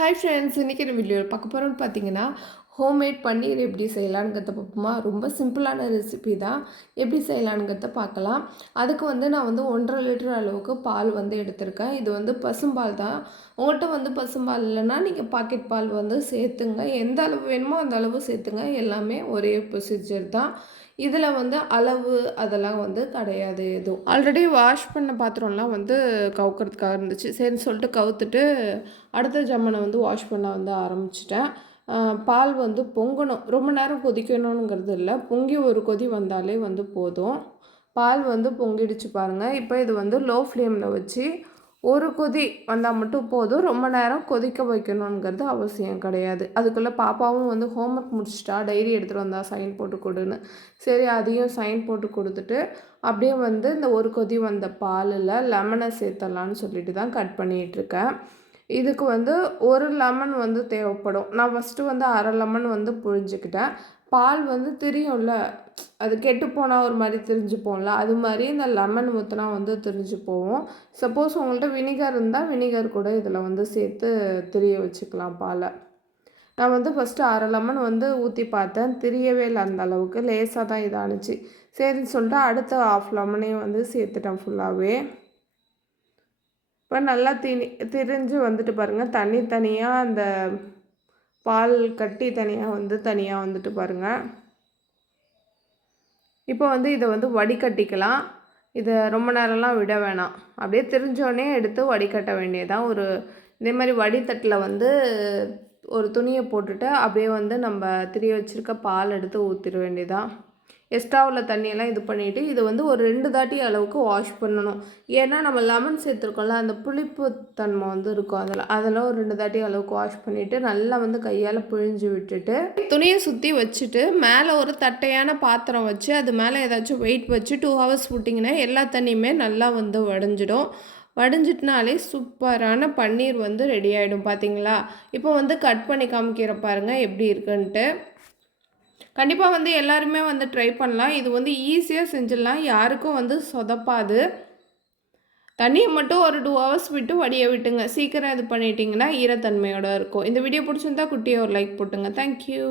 Hi friends, இன்றைக்கி இந்த வீடியோவில் பார்க்க போகிறோன்னு பார்த்தீங்கன்னா, ஹோம்மேட் பன்னீர் எப்படி செய்யலாங்கிறத பார்ப்போமா. ரொம்ப சிம்பிளான ரெசிபி தான். எப்படி செய்யலாங்கிறத பார்க்கலாம். அதுக்கு நான் 1.5 லிட்டர் அளவுக்கு பால் எடுத்திருக்கேன். இது பசும்பால் தான். உங்கள்கிட்ட பசும்பால் இல்லைன்னா நீங்கள் பாக்கெட் பால் சேர்த்துங்க. எந்த அளவு வேணுமோ அந்த அளவு சேர்த்துங்க. எல்லாமே ஒரே ப்ரொசீஜர் தான். இதில் அளவு அதெல்லாம் கிடையாது எதுவும். ஆல்ரெடி வாஷ் பண்ண பாத்திரம்லாம் கவுக்கிறதுக்காக இருந்துச்சு. சரின்னு சொல்லிட்டு கவுத்துட்டு அடுத்த ஜம்மனை வாஷ் பண்ண ஆரம்பிச்சிட்டேன். பால் பொங்கணும். ரொம்ப நேரம் கொதிக்கணுங்கிறது இல்லை. பொங்கி ஒரு கொதி வந்தாலே போதும். பால் பொங்கிடுச்சு பாருங்கள். இப்போ இது லோ ஃப்ளேமில் வச்சு ஒரு கொதி வந்தால் மட்டும் போதும். ரொம்ப நேரம் கொதிக்க வைக்கணுங்கிறது அவசியம் கிடையாது. அதுக்குள்ளே பாப்பாவும் ஹோம்ஒர்க் முடிச்சிட்டா. டைரி எடுத்துகிட்டு வந்தால் சைன் போட்டு கொடுன்னு. சரி, அதையும் சைன் போட்டு கொடுத்துட்டு அப்படியே இந்த ஒரு கொதி வந்த பாலில் லெமனை சேர்த்தலான்னு சொல்லிட்டு தான் கட் பண்ணிகிட்ருக்கேன். இதுக்கு ஒரு லெமன் தேவைப்படும். நான் ஃபஸ்ட்டு அரை லெமன் புழிஞ்சிக்கிட்டேன். பால் தெரியும்ல, அது கெட்டு போனால் ஒரு மாதிரி திரிஞ்சு போகல. அது மாதிரி இந்த லெமன் ஊற்றினா திரிஞ்சு போகும். சப்போஸ் உங்கள்கிட்ட வினிகர் இருந்தால் வினிகர் கூட இதில் சேர்த்து திரிய வச்சுக்கலாம் பாலை. நான் ஃபஸ்ட்டு அரை லெமன் ஊற்றி பார்த்தேன். திரியவே இல்லை, அந்த அளவுக்கு லேசாக தான் இதானுச்சு. சரின்னு சொல்லிட்டு அடுத்த ஆஃப் லெமனையும் சேர்த்துட்டேன் ஃபுல்லாகவே. இப்போ நல்லா திரிஞ்சு பாருங்கள். தண்ணி தனியாக அந்த பால் கட்டி தனியாக தனியாக பாருங்கள். இப்போ இதை வடிகட்டிக்கலாம். இதை ரொம்ப நேரம்லாம் விட வேணாம். அப்படியே திரிஞ்சோடனே எடுத்து வடிகட்ட வேண்டியதான். இதே மாதிரி வடித்தட்டில் ஒரு துணியை போட்டுட்டு அப்படியே நம்ம திரிய வச்சுருக்க பால் எடுத்து ஊற்றிட வேண்டியதான். எக்ஸ்ட்ரா உள்ள தண்ணியெல்லாம் இது பண்ணிவிட்டு இது ஒரு 2 தாட்டி அளவுக்கு வாஷ் பண்ணணும். ஏன்னா நம்ம லெமன் சேர்த்துருக்கோம்ல, அந்த புளிப்பு தன்மை இருக்கும். அதெல்லாம் ஒரு 2 தாட்டி அளவுக்கு வாஷ் பண்ணிவிட்டு நல்லா கையால் பிழிஞ்சு விட்டுட்டு துணியை சுற்றி வச்சுட்டு மேலே ஒரு தட்டையான பாத்திரம் வச்சு அது மேலே ஏதாச்சும் வெயிட் வச்சு 2 ஹவர்ஸ் விட்டிங்கன்னா எல்லா தண்ணியுமே நல்லா வடிஞ்சிடும். வடிஞ்சிட்டுனாலே சூப்பரான பன்னீர் ரெடி ஆகிடும். பார்த்தீங்களா? இப்போ கட் பண்ணி காமிக்கிற பாருங்கள் எப்படி இருக்குன்ட்டு. கண்டிப்பாக எல்லாருமே ட்ரை பண்ணலாம். இது ஈஸியாக செஞ்சிடலாம். யாருக்கும் சொதப்பாது. தண்ணியை மட்டும் ஒரு 2 ஹவர்ஸ் விட்டு வடிய விட்டுங்க. சீக்கிரம் இது பண்ணிட்டீங்கன்னா ஈரத்தன்மையோடு இருக்கும். இந்த வீடியோ பிடிச்சிருந்தா குட்டியை ஒரு லைக் போட்டுங்க. தேங்க்யூ.